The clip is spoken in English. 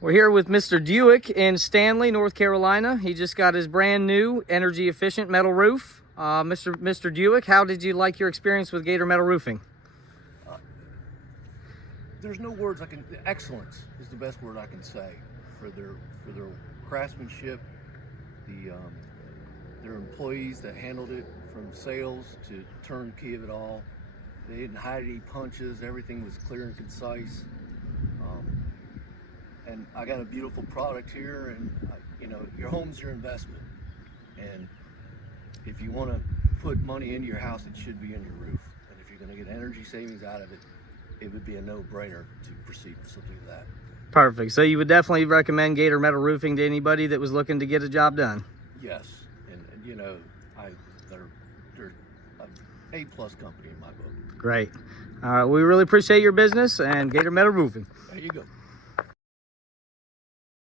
We're here with Mr. Dewick in Stanley, North Carolina. He just got his brand new energy efficient metal roof. Mr. Dewick, how did you like your experience with Gator Metal Roofing? There's no words excellence is the best word I can say for their craftsmanship, their employees that handled it from sales to turnkey of it all. They didn't hide any punches. Everything was clear and concise. And I got a beautiful product here, and your home's your investment. And if you want to put money into your house, it should be in your roof. And if you're going to get energy savings out of it, it would be a no-brainer to proceed with something like that. Perfect. So you would definitely recommend Gator Metal Roofing to anybody that was looking to get a job done? Yes, and they're an A-plus company in my book. Great. We really appreciate your business and Gator Metal Roofing. There you go.